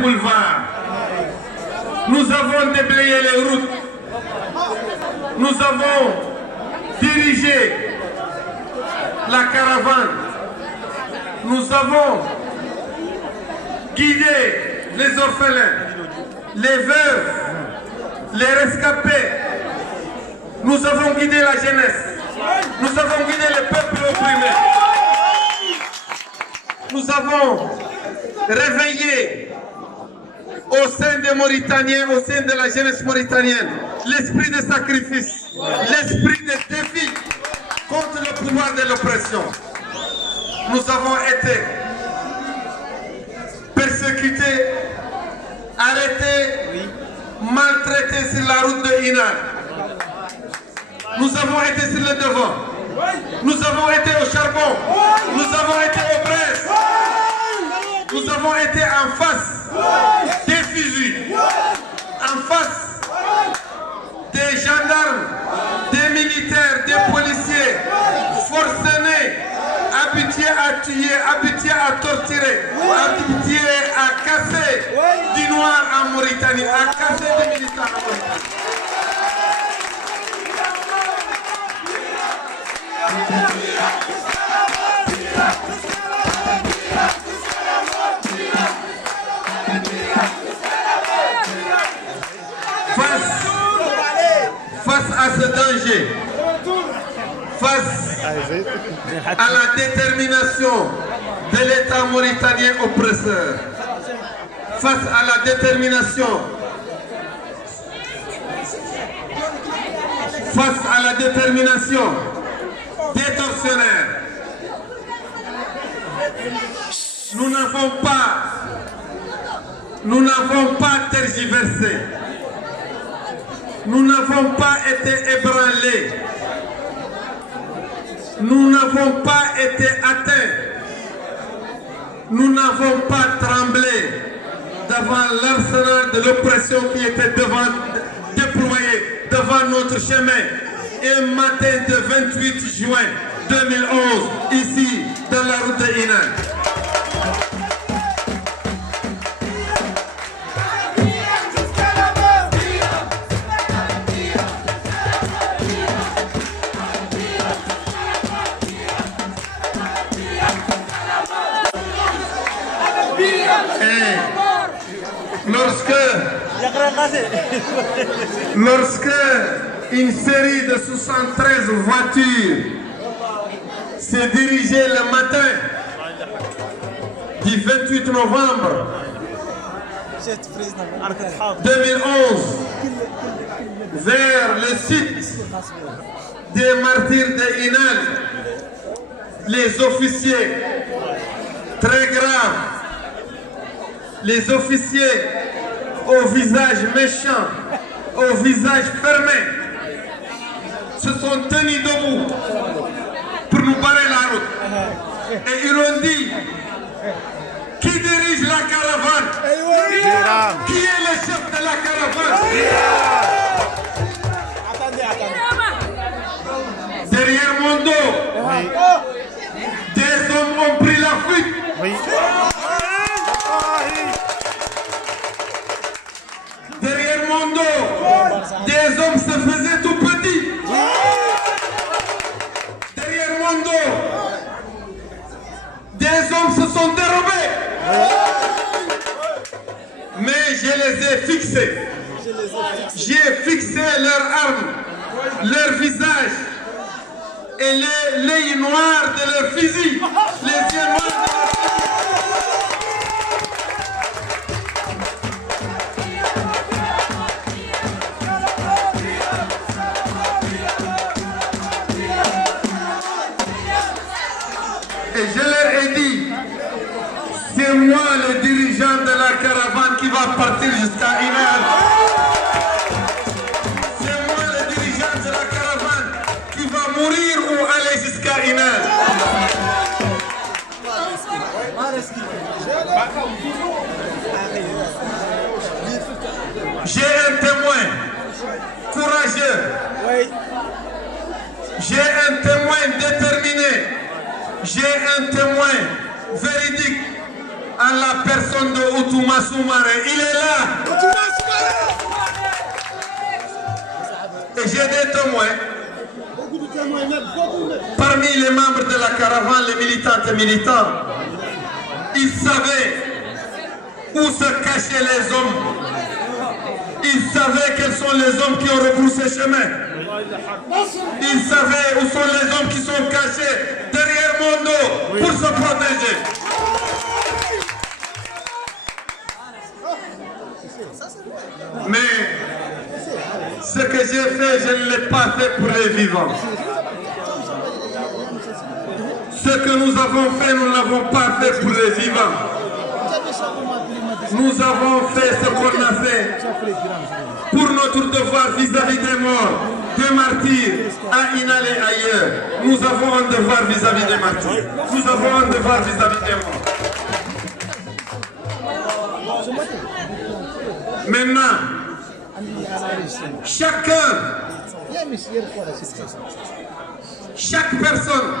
Boulevard. Nous avons déblayé les routes. Nous avons dirigé la caravane. Nous avons guidé les orphelins, les veuves, les rescapés. Nous avons guidé la jeunesse. Nous avons guidé le peuple opprimé. Nous avons réveillé au sein des Mauritaniens, au sein de la jeunesse mauritanienne, l'esprit de sacrifice, l'esprit de défi contre le pouvoir de l'oppression. Nous avons été persécutés, arrêtés, maltraités sur la route de Inal. Nous avons été sur le devant. Nous avons été au charbon. Nous avons été aux braises. Nous avons été en face des fusils, en face des gendarmes, des militaires, des policiers, forcenés, habitués à tuer, habitués à torturer, habitués à casser du noir en Mauritanie, à casser des militaires en Mauritanie. Face à ce danger, face à la détermination de l'État mauritanien oppresseur, face à la détermination, des tortionnaires, nous n'avons pas tergiversé. Nous n'avons pas été ébranlés. Nous n'avons pas été atteints. Nous n'avons pas tremblé devant l'arsenal de l'oppression qui était déployé devant notre chemin. Un matin de 28 juin 2011, ici, dans la route de Inal. Lorsque une série de 73 voitures s'est dirigée le matin du 28 novembre 2011 vers le site des martyrs de Inal, les officiers très graves, les officiers au visage méchant, au visage fermé, se sont tenus debout pour nous barrer la route. Et ils ont dit, qui dirige la caravane? Qui est le chef de la caravane? Derrière mon dos, des hommes ont pris la fuite. Derrière mon dos, des hommes se faisaient tout petits. Derrière mon dos, des hommes se sont dérobés. Mais je les ai fixés. J'ai fixé leurs armes, leur visage et l'œil noir de leur fusil. Les yeux noirs de leur fusil. Et je leur ai dit, c'est moi le dirigeant de la caravane qui va partir jusqu'à Inal. C'est moi le dirigeant de la caravane qui va mourir ou aller jusqu'à Inal. J'ai un témoin courageux. J'ai un témoin déterminé. J'ai un témoin véridique en la personne de Outouma Soumaré. Il est là. Et j'ai des témoins. Parmi les membres de la caravane, les militantes et militants, ils savaient où se cachaient les hommes. Ils savaient quels sont les hommes qui ont rebroussé chemin. Ils savaient où sont les hommes qui sont cachés derrière mon dos pour se protéger. Mais ce que j'ai fait, je ne l'ai pas fait pour les vivants. Ce que nous avons fait, nous ne l'avons pas fait pour les vivants. Nous avons fait ce qu'on a fait pour notre devoir vis-à-vis des morts, des martyrs, à Inal et ailleurs. Nous avons un devoir vis-à-vis des martyrs. Nous avons un devoir vis-à-vis des morts. Maintenant, chacun, chaque personne,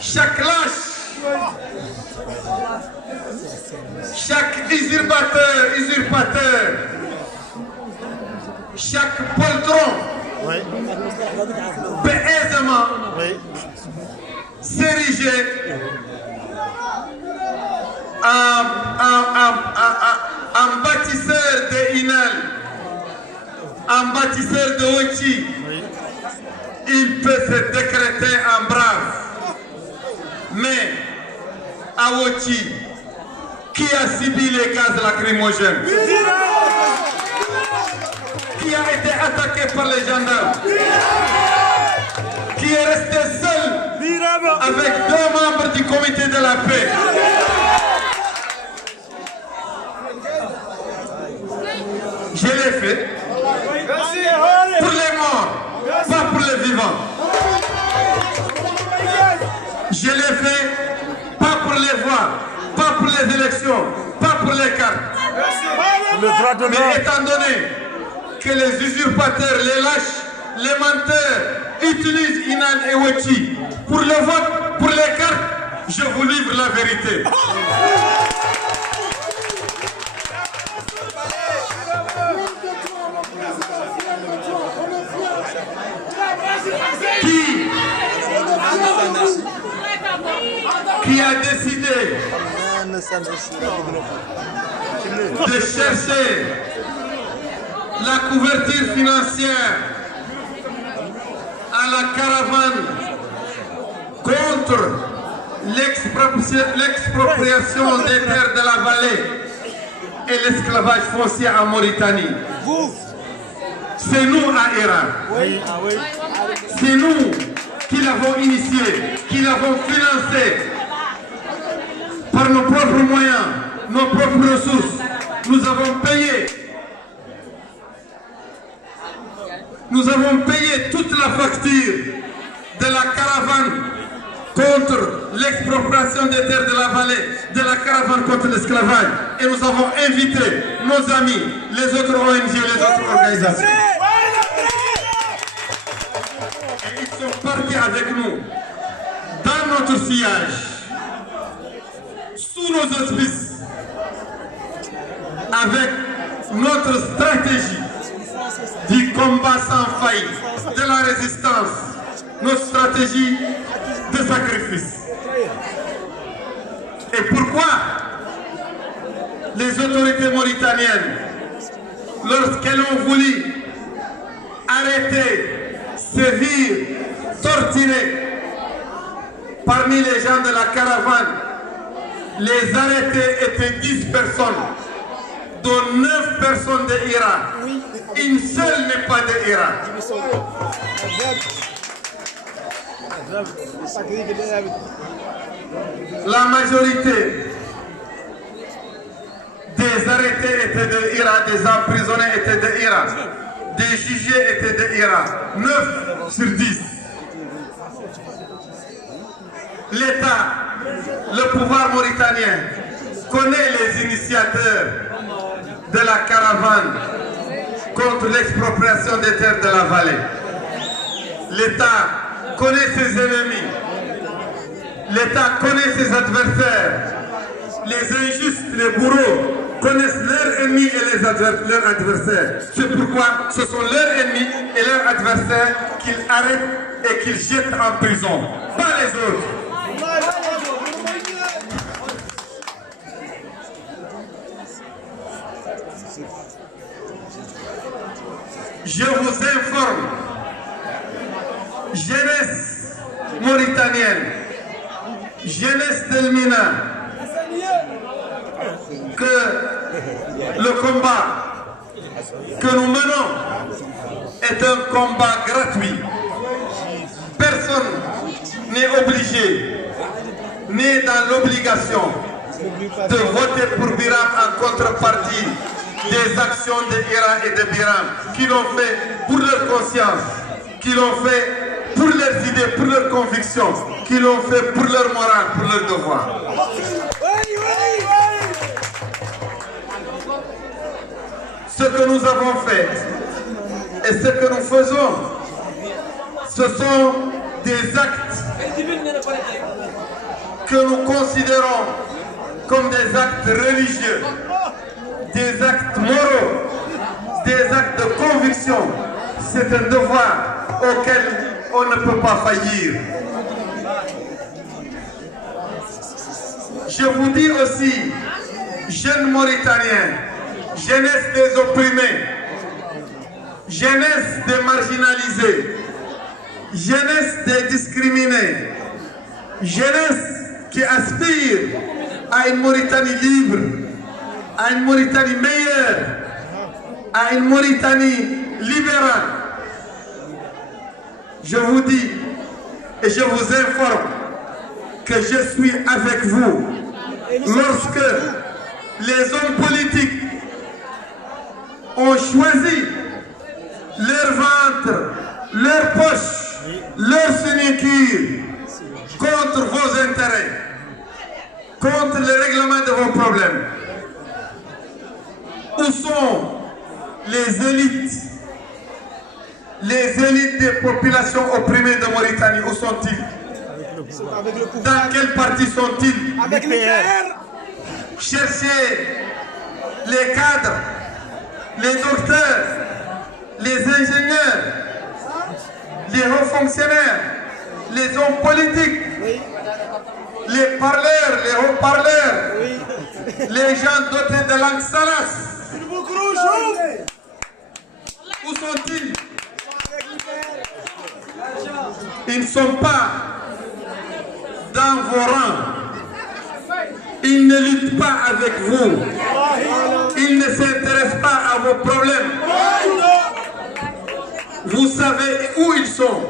chaque lâche, chaque usurpateur, chaque poltron peut aisément s'ériger en bâtisseur de Inal, en bâtisseur de Ochi. Il peut se décréter en brave. Mais à Ochi, qui a subi les gaz lacrymogènes? Qui a été attaqué par les gendarmes? Qui est resté seul avec 2 membres du comité de la paix? Je l'ai fait pour les morts, pas pour les vivants. Je l'ai fait pas pour les voix, pas pour les élections, pas pour les cartes. Mais étant donné que les usurpateurs, les lâches, les menteurs utilisent Inal et Ochi pour le vote, pour les cartes, je vous livre la vérité. Qui a décidé de chercher la couverture financière à la caravane contre l'expropriation des terres de la vallée et l'esclavage foncier en Mauritanie? C'est nous à Iran. C'est nous qui l'avons initié, qui l'avons financé par nos propres moyens, nos propres ressources. Nous avons payé. Nous avons payé toute la facture de la caravane contre l'expropriation des terres de la vallée, de la caravane contre l'esclavage. Et nous avons invité nos amis, les autres ONG, les autres organisations. Et ils sont partis avec nous dans notre sillage, sous nos auspices, avec notre stratégie du combat sans faille, de la résistance, notre stratégie de sacrifice. Et pourquoi les autorités mauritaniennes, lorsqu'elles ont voulu arrêter, sévir, torturer parmi les gens de la caravane, les arrêtés étaient 10 personnes, dont 9 personnes de Irak. Une seule n'est pas de Irak. La majorité des arrêtés étaient de Irak, des emprisonnés étaient de Irak, des jugés étaient de Irak. 9 sur 10. L'État, le pouvoir mauritanien, connaît les initiateurs de la caravane contre l'expropriation des terres de la vallée. L'État connaît ses ennemis. L'État connaît ses adversaires. les injustes, les bourreaux, connaissent leurs ennemis et leurs adversaires. C'est pourquoi ce sont leurs ennemis et leurs adversaires qu'ils arrêtent et qu'ils jettent en prison, pas les autres. Je vous informe, jeunesse mauritanienne, jeunesse d'Elmina, que le combat que nous menons est un combat gratuit. Personne n'est obligé, n'est dans l'obligation de voter pour Biram en contrepartie des actions de Ira et de Biram qui l'ont fait pour leur conscience, qui l'ont fait pour leurs idées, pour leurs convictions, qui l'ont fait pour leur morale, pour leur devoir. Ce que nous avons fait et ce que nous faisons, ce sont des actes que nous considérons comme des actes religieux, des actes moraux, des actes de conviction. C'est un devoir auquel on ne peut pas faillir. Je vous dis aussi, jeunes Mauritaniens, jeunesse des opprimés, jeunesse des marginalisés, jeunesse des discriminés, jeunesse qui aspire à une Mauritanie libre, à une Mauritanie meilleure, à une Mauritanie libérale. Je vous dis et je vous informe que je suis avec vous lorsque les hommes politiques ont choisi leur ventre, leur poche, leur sinécure contre vos intérêts, contre le règlement de vos problèmes. Où sont les élites des populations opprimées de Mauritanie? Où sont-ils? Dans quel parti sont-ils? Avec l'UPR. Cherchez les cadres, les docteurs, les ingénieurs, les hauts fonctionnaires, les hommes politiques, les parleurs, les haut-parleurs, les gens dotés de langue salas. Où sont-ils? Ils ne sont pas dans vos rangs. Ils ne luttent pas avec vous. Ils ne s'intéressent pas à vos problèmes. Vous savez où ils sont.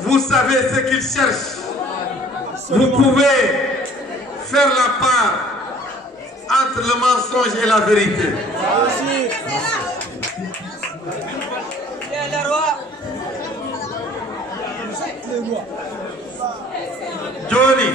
Vous savez ce qu'ils cherchent. Vous pouvez faire la part entre le mensonge et la vérité. Johnny.